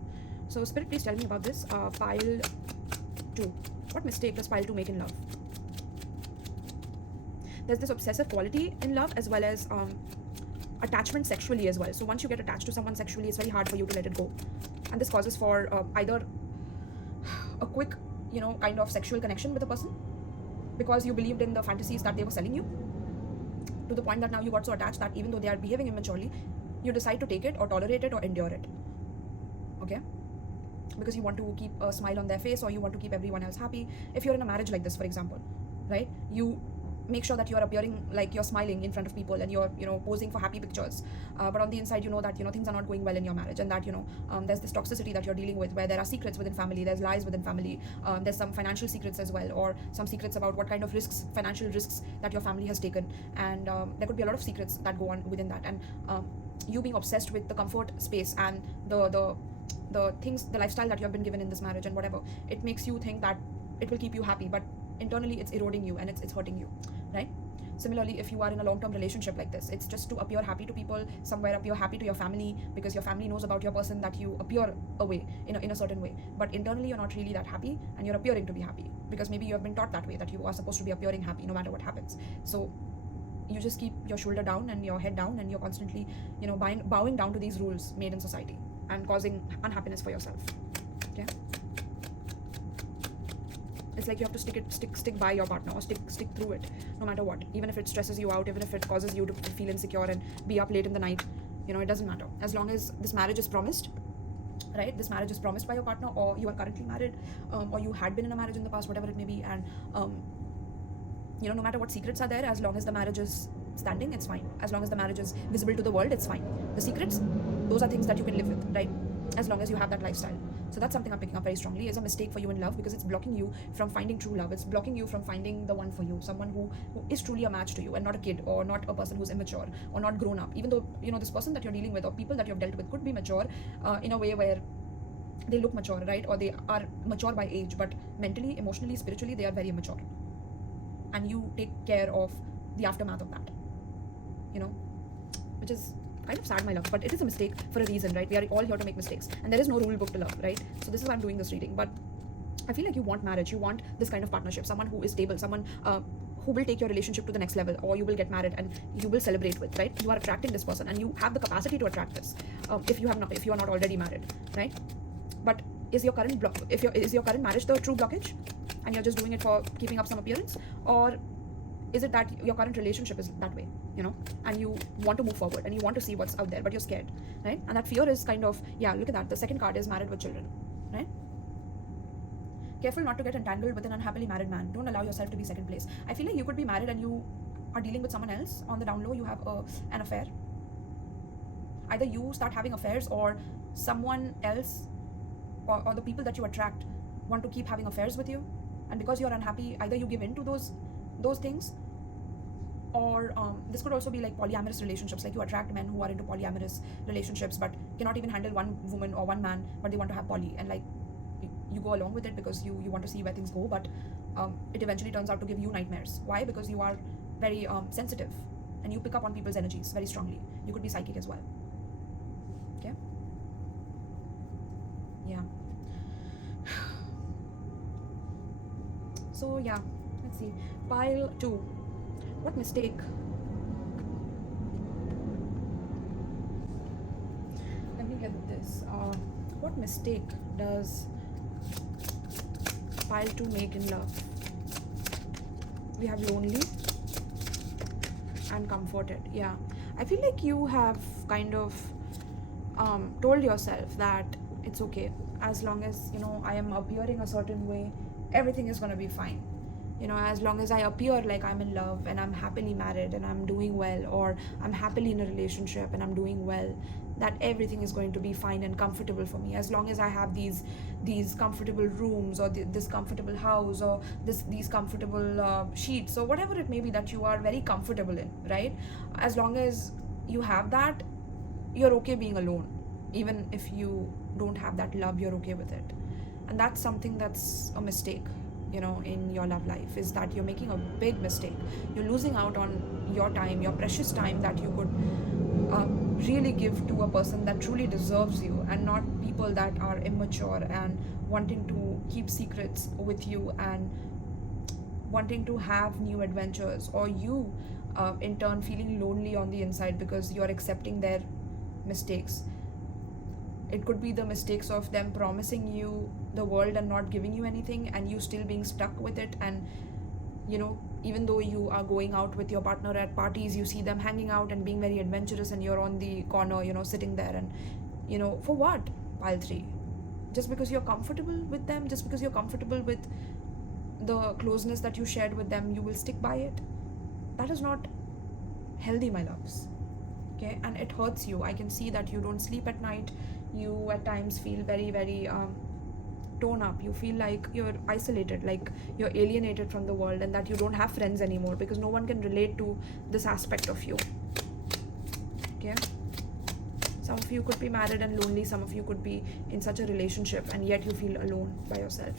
so Spirit, please tell me about this pile 2. What mistake does pile 2 make in love? There's this obsessive quality in love, as well as attachment sexually as well. So once you get attached to someone sexually, it's very hard for you to let it go, and this causes for either a quick, you know, kind of sexual connection with a person, because you believed in the fantasies that they were selling you, to the point that now you got so attached that even though they are behaving immaturely, you decide to take it or tolerate it or endure it. Okay, because you want to keep a smile on their face, or you want to keep everyone else happy. If you're in a marriage like this, for example, right, you make sure that you're appearing like you're smiling in front of people, and you're, you know, posing for happy pictures, but on the inside you know that, you know, things are not going well in your marriage, and that, you know, there's this toxicity that you're dealing with, where there are secrets within family, there's lies within family, there's some financial secrets as well, or some secrets about what kind of risks, financial risks, that your family has taken, and there could be a lot of secrets that go on within that, and you being obsessed with the comfort space and the things, the lifestyle that you have been given in this marriage and whatever, it makes you think that it will keep you happy, but internally it's eroding you and it's hurting you, right? Similarly, if you are in a long-term relationship like this, it's just to appear happy to people, somewhere appear happy to your family, because your family knows about your person, that you appear a way, in a certain way, but internally you're not really that happy, and you're appearing to be happy because maybe you have been taught that way, that you are supposed to be appearing happy no matter what happens. So you just keep your shoulder down and your head down, and you're constantly, you know, bowing down to these rules made in society, and causing unhappiness for yourself. Okay, it's like you have to stick by your partner, or stick through it no matter what, even if it stresses you out, even if it causes you to feel insecure and be up late in the night, you know, it doesn't matter. As long as this marriage is promised, right? This marriage is promised by your partner, or you are currently married, or you had been in a marriage in the past, whatever it may be. And no matter what secrets are there, as long as the marriage is standing, it's fine. As long as the marriage is visible to the world, it's fine. The secrets, those are things that you can live with, right? As long as you have that lifestyle. So that's something I'm picking up very strongly. Is a mistake for you in love, because it's blocking you from finding true love. It's blocking you from finding the one for you, someone who is truly a match to you, and not a kid, or not a person who's immature or not grown up. Even though this person that you're dealing with, or people that you've dealt with, could be mature in a way where they look mature, right? Or they are mature by age, but mentally, emotionally, spiritually, they are very immature. And you take care of the aftermath of that, which is kind of sad, my love, but it is a mistake for a reason, right? We are all here to make mistakes, and there is no rule book to love, right? So this is why I'm doing this reading. But I feel like you want marriage, you want this kind of partnership, someone who is stable, someone who will take your relationship to the next level, or you will get married and you will celebrate with, right? You are attracting this person, and you have the capacity to attract this, if you are not already married, right? But is your current marriage the true blockage, and you're just doing it for keeping up some appearance? Or is it that your current relationship is that way, and you want to move forward and you want to see what's out there, but you're scared, right? And that fear is kind of, look at that. The second card is married with children, right? Careful not to get entangled with an unhappily married man. Don't allow yourself to be second place. I feel like you could be married and you are dealing with someone else on the down low. You have an affair. Either you start having affairs, or someone else, or the people that you attract want to keep having affairs with you, and because you're unhappy, either you give in to those things, or this could also be like polyamorous relationships. Like you attract men who are into polyamorous relationships but cannot even handle one woman or one man, but they want to have poly, and like you go along with it because you want to see where things go, but it eventually turns out to give you nightmares. Why? Because you are very sensitive, and you pick up on people's energies very strongly. You could be psychic as well. Okay? Yeah. So yeah, let's see. Pile 2. What mistake? Let me get this. What mistake does pile 2 make in love? We have lonely and comforted. Yeah, I feel like you have kind of told yourself that it's okay, as long as I am appearing a certain way, everything is going to be fine. As long as I appear like I'm in love and I'm happily married and I'm doing well, or I'm happily in a relationship and I'm doing well, that everything is going to be fine and comfortable for me. As long as I have these comfortable rooms, or this comfortable house, or these comfortable sheets, or whatever it may be that you are very comfortable in, right? As long as you have that, you're okay being alone. Even if you don't have that love, you're okay with it. And that's something that's a mistake, in your love life, is that you're making a big mistake. You're losing out on your time, your precious time that you could really give to a person that truly deserves you, and not people that are immature and wanting to keep secrets with you and wanting to have new adventures, or you in turn feeling lonely on the inside because you're accepting their mistakes. It could be the mistakes of them promising you the world and not giving you anything, and you still being stuck with it. And even though you are going out with your partner at parties, you see them hanging out and being very adventurous, and you're on the corner, sitting there, and for what? Pile 3. Just because you're comfortable with them, just because you're comfortable with the closeness that you shared with them, you will stick by it. That is not healthy, my loves. Okay? And it hurts you. I can see that you don't sleep at night. You at times feel very, very torn up. You feel like you're isolated, like you're alienated from the world, and that you don't have friends anymore because no one can relate to this aspect of you. Okay? Some of you could be married and lonely. Some of you could be in such a relationship and yet you feel alone by yourself.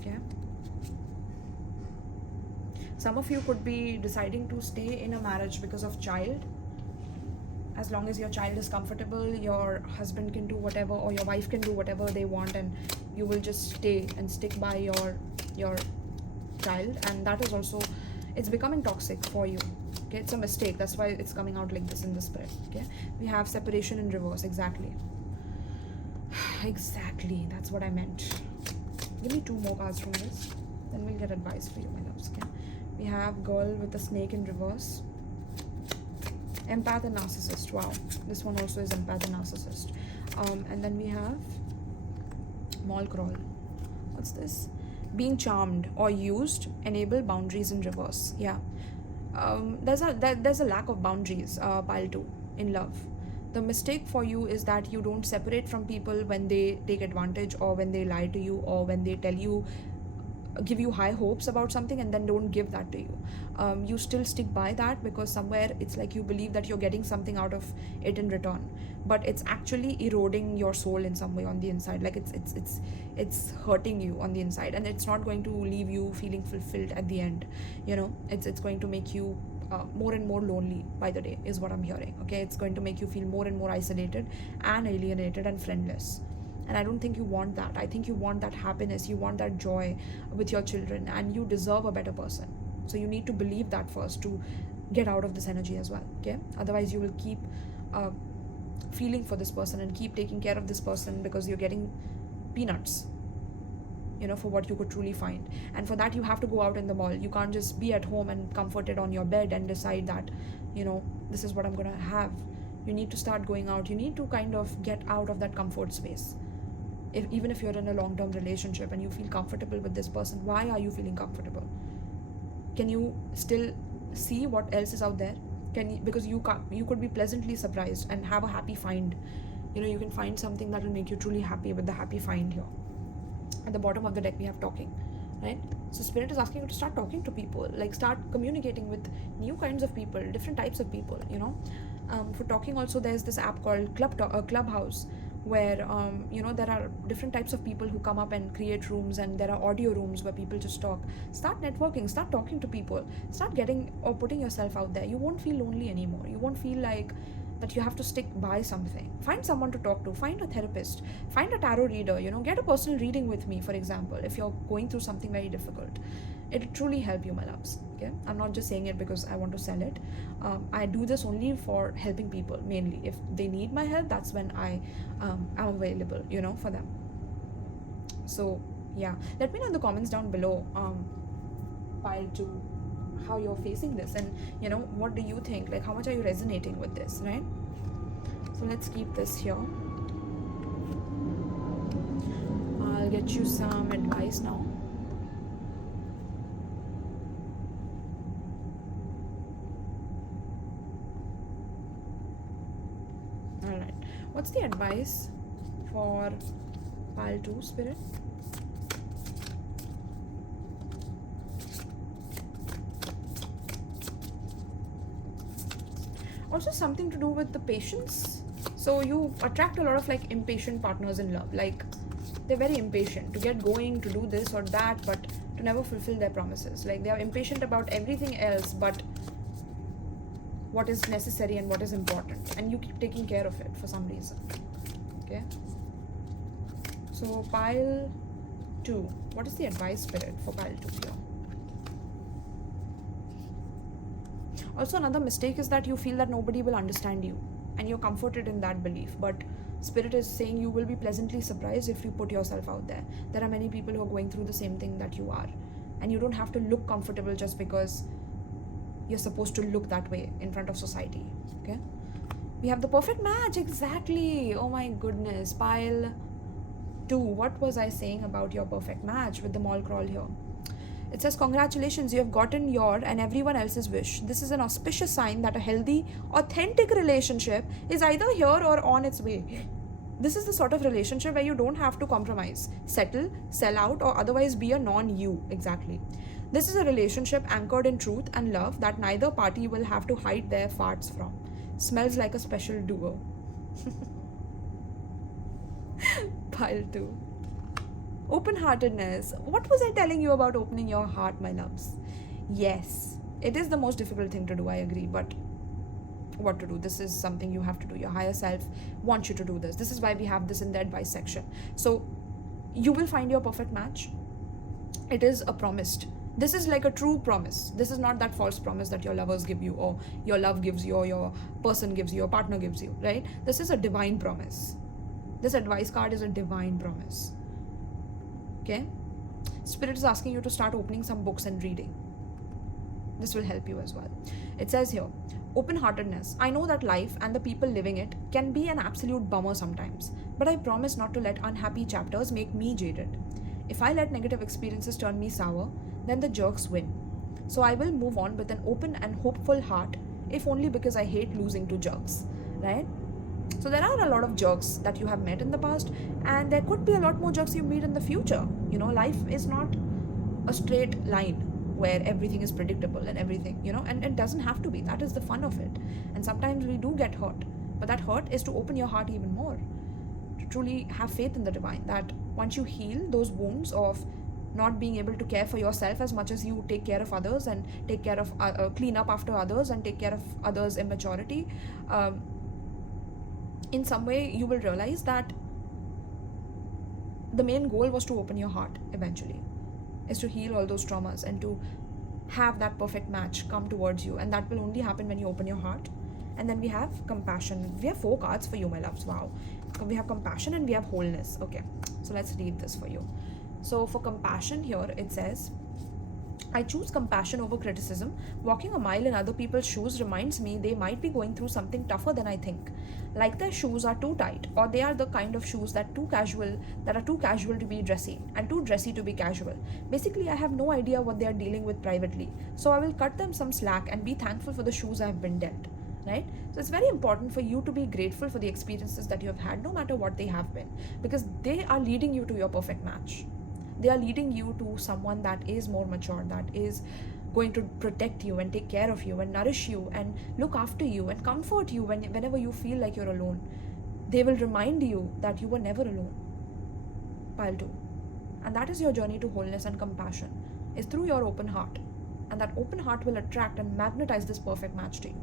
Okay? Some of you could be deciding to stay in a marriage because of child. As long as your child is comfortable, your husband can do whatever, or your wife can do whatever they want, and you will just stay and stick by your child. And that is also, it's becoming toxic for you. Okay, it's a mistake. That's why it's coming out like this in the spread. Okay, we have separation in reverse. Exactly. Exactly. That's what I meant. Give me 2 more cards from this, then we'll get advice for you, my loves. Okay, we have girl with a snake in reverse. Empath and narcissist. Wow, this one also is empath and narcissist. And then we have 𝗔𝗠𝗀. What's this? Being charmed or used, enable boundaries in reverse. Yeah. There's a lack of boundaries, pile 2, in love. The mistake for you is that you don't separate from people when they take advantage, or when they lie to you, or when they tell you, give you high hopes about something and then don't give that to you. You still stick by that because somewhere it's like you believe that you're getting something out of it in return, but it's actually eroding your soul in some way on the inside. Like it's hurting you on the inside, and it's not going to leave you feeling fulfilled at the end. It's going to make you more and more lonely by the day, is what I'm hearing. Okay, it's going to make you feel more and more isolated and alienated and friendless. And I don't think you want that. I think you want that happiness, you want that joy with your children, and you deserve a better person. So you need to believe that first to get out of this energy as well. Okay, otherwise you will keep feeling for this person and keep taking care of this person because you're getting peanuts, for what you could truly find. And for that you have to go out in the mall. You can't just be at home and comforted on your bed and decide that this is what I'm gonna have. You need to start going out. You need to kind of get out of that comfort space. Even if you're in a long-term relationship and you feel comfortable with this person, why are you feeling comfortable? Can you still see what else is out there? Because you could be pleasantly surprised and have a happy find. You can find something that will make you truly happy with the happy find here. At the bottom of the deck we have talking, right? So Spirit is asking you to start talking to people, like start communicating with new kinds of people, different types of people. For talking also, there's this app called Clubhouse, where there are different types of people who come up and create rooms, and there are audio rooms where people just talk. Start networking, start talking to people, start getting or putting yourself out there. You won't feel lonely anymore. You won't feel like that you have to stick by something. Find someone to talk to, find a therapist, find a tarot reader, get a personal reading with me, for example, if you're going through something very difficult. It'll truly help you, my loves. Okay, I'm not just saying it because I want to sell it. I do this only for helping people mainly. If they need my help, that's when I am available, for them. So yeah, let me know in the comments down below, pile 2, how you're facing this, and what do you think, like how much are you resonating with this, right? So let's keep this here. I'll get you some advice now. Alright, what's the advice for pile 2, Spirit? Also something to do with the patience. So you attract a lot of like impatient partners in love. Like they're very impatient to get going, to do this or that, but to never fulfill their promises. Like they are impatient about everything else but what is necessary and what is important, and you keep taking care of it for some reason. Okay, so pile 2, what is the advice, Spirit, for pile 2 here? Also, another mistake is that you feel that nobody will understand you, and you're comforted in that belief. But Spirit is saying you will be pleasantly surprised if you put yourself out there. There are many people who are going through the same thing that you are, and you don't have to look comfortable just because you're supposed to look that way in front of society. Okay, we have the perfect match. Exactly. Oh my goodness. Pile 2, what was I saying about your perfect match with the 𝗔𝗠𝗀 here? It says, congratulations, you have gotten your and everyone else's wish. This is an auspicious sign that a healthy, authentic relationship is either here or on its way. This is the sort of relationship where you don't have to compromise, settle, sell out, or otherwise be a non-you. Exactly. This is a relationship anchored in truth and love that neither party will have to hide their farts from. Smells like a special duo. Pile 2. Open-heartedness. What was I telling you about opening your heart, my loves? Yes, it is the most difficult thing to do, I agree, but what to do? This is something you have to do. Your higher self wants you to do this. This is why we have this in the advice section. So you will find your perfect match. It is a promised. This is like a true promise. This is not that false promise that your lovers give you, or your love gives you, or your person gives you, your partner gives you, right? This is a divine promise. This advice card is a divine promise. Okay? Spirit is asking you to start opening some books and reading. This will help you as well. It says here, open-heartedness. I know that life and the people living it can be an absolute bummer sometimes, but I promise not to let unhappy chapters make me jaded. If I let negative experiences turn me sour, then the jerks win. So I will move on with an open and hopeful heart, if only because I hate losing to jerks, right? So there are a lot of jerks that you have met in the past, and there could be a lot more jerks you meet in the future. You know, life is not a straight line where everything is predictable and everything, you know, and it doesn't have to be. That is the fun of it. And sometimes we do get hurt, but that hurt is to open your heart even more, to truly have faith in the divine, that once you heal those wounds of not being able to care for yourself as much as you take care of others and take care of clean up after others and take care of others' immaturity, in some way you will realize that the main goal was to open your heart eventually, is to heal all those traumas and to have that perfect match come towards you, and that will only happen when you open your heart. And then we have compassion. We have 4 cards for you, my loves. Wow. We have compassion and we have wholeness. Okay, so let's read this for you. So for compassion here, it says, I choose compassion over criticism. Walking a mile in other people's shoes reminds me they might be going through something tougher than I think. Like their shoes are too tight, or they are the kind of shoes that are too casual to be dressy and too dressy to be casual. Basically, I have no idea what they are dealing with privately. So I will cut them some slack and be thankful for the shoes I have been dealt. Right? So it's very important for you to be grateful for the experiences that you have had, no matter what they have been, because they are leading you to your perfect match. They are leading you to someone that is more mature, that is going to protect you and take care of you and nourish you and look after you and comfort you whenever you feel like you're alone. They will remind you that you were never alone. Pile 2. And that is your journey to wholeness and compassion, is through your open heart. And that open heart will attract and magnetize this perfect match to you.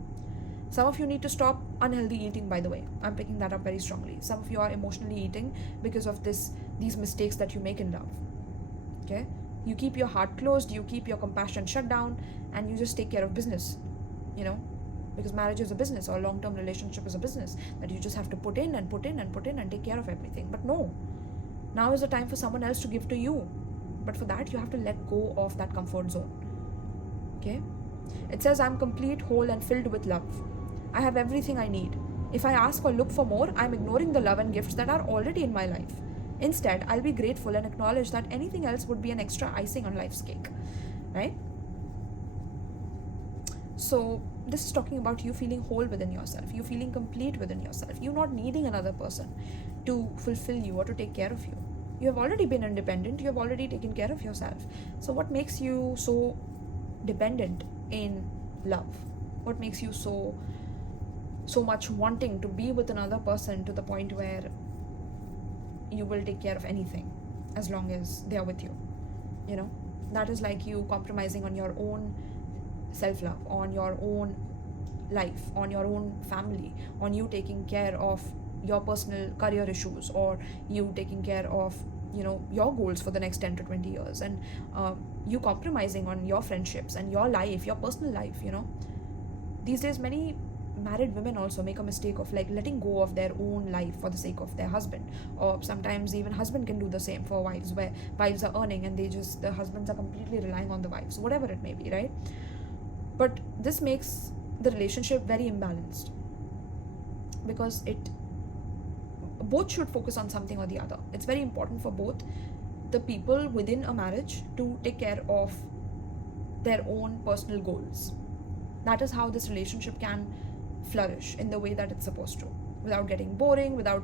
Some of you need to stop unhealthy eating, by the way. I'm picking that up very strongly. Some of you are emotionally eating because of these mistakes that you make in love. Okay? You keep your heart closed, you keep your compassion shut down, and you just take care of business, you know, because marriage is a business, or long-term relationship is a business that you just have to put in and put in and put in and take care of everything. But no, now is the time for someone else to give to you. But for that, you have to let go of that comfort zone. Okay? It says, I'm complete, whole, and filled with love. I have everything I need. If I ask or look for more, I'm ignoring the love and gifts that are already in my life. Instead, I'll be grateful and acknowledge that anything else would be an extra icing on life's cake, right? So this is talking about you feeling whole within yourself, you feeling complete within yourself, you not needing another person to fulfill you or to take care of you. You have already been independent, you have already taken care of yourself. So what makes you so dependent in love? What makes you so much wanting to be with another person to the point where you will take care of anything as long as they are with you? You know, that is like you compromising on your own self-love, on your own life, on your own family, on you taking care of your personal career issues, or you taking care of, you know, your goals for the next 10 to 20 years, and you compromising on your friendships and your life, your personal life. You know, these days many married women also make a mistake of like letting go of their own life for the sake of their husband, or sometimes even husband can do the same for wives, where wives are earning and the husbands are completely relying on the wives, whatever it may be, right? But this makes the relationship very imbalanced, because both should focus on something or the other. It's very important for both the people within a marriage to take care of their own personal goals. That is how this relationship can flourish in the way that it's supposed to, without getting boring, without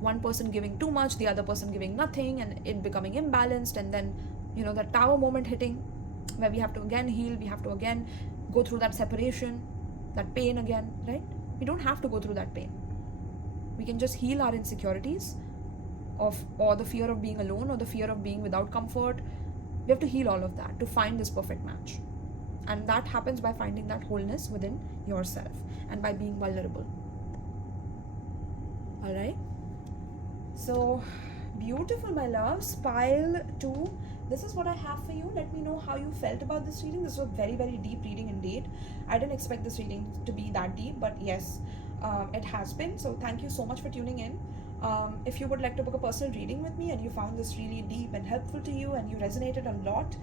one person giving too much, the other person giving nothing, and it becoming imbalanced, and then, you know, the tower moment hitting, where we have to again heal, we have to again go through that separation, that pain again, right? We don't have to go through that pain. We can just heal our insecurities or the fear of being alone, or the fear of being without comfort. We have to heal all of that to find this perfect match. And that happens by finding that wholeness within yourself and by being vulnerable. All right. So beautiful, my loves. Pile 2. This is what I have for you. Let me know how you felt about this reading. This was a very, very deep reading indeed. I didn't expect this reading to be that deep, but yes, it has been. So thank you so much for tuning in. If you would like to book a personal reading with me and you found this really deep and helpful to you and you resonated a lot,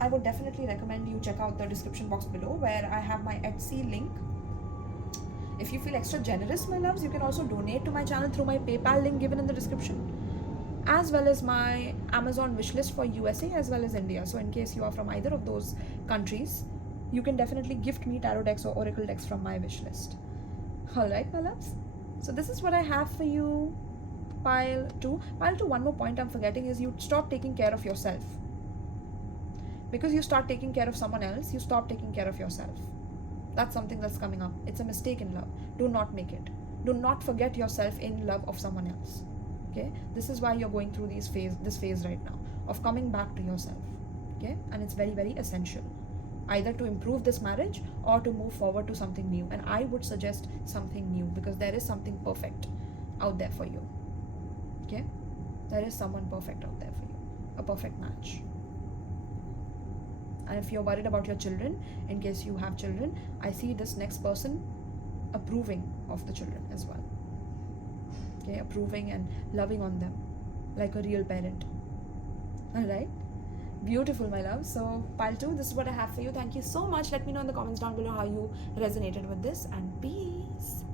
I would definitely recommend you check out the description box below where I have my Etsy link. If you feel extra generous, my loves, you can also donate to my channel through my PayPal link given in the description, as well as my Amazon wishlist for USA as well as India. So in case you are from either of those countries, you can definitely gift me tarot decks or oracle decks from my wishlist. Alright, my loves. So this is what I have for you. Pile 2. Pile 2, one more point I'm forgetting is you stop taking care of yourself. Because you start taking care of someone else, you stop taking care of yourself. That's something that's coming up. It's a mistake in love. Do not make it. Do not forget yourself in love of someone else. Okay? This is why you're going through this phase right now of coming back to yourself. Okay? And it's very, very essential. Either to improve this marriage or to move forward to something new. And I would suggest something new because there is something perfect out there for you. Okay? There is someone perfect out there for you. A perfect match. And if you're worried about your children, in case you have children, I see this next person approving of the children as well. Okay, approving and loving on them like a real parent. Alright? Beautiful, my love. So, pile 2, this is what I have for you. Thank you so much. Let me know in the comments down below how you resonated with this, and peace.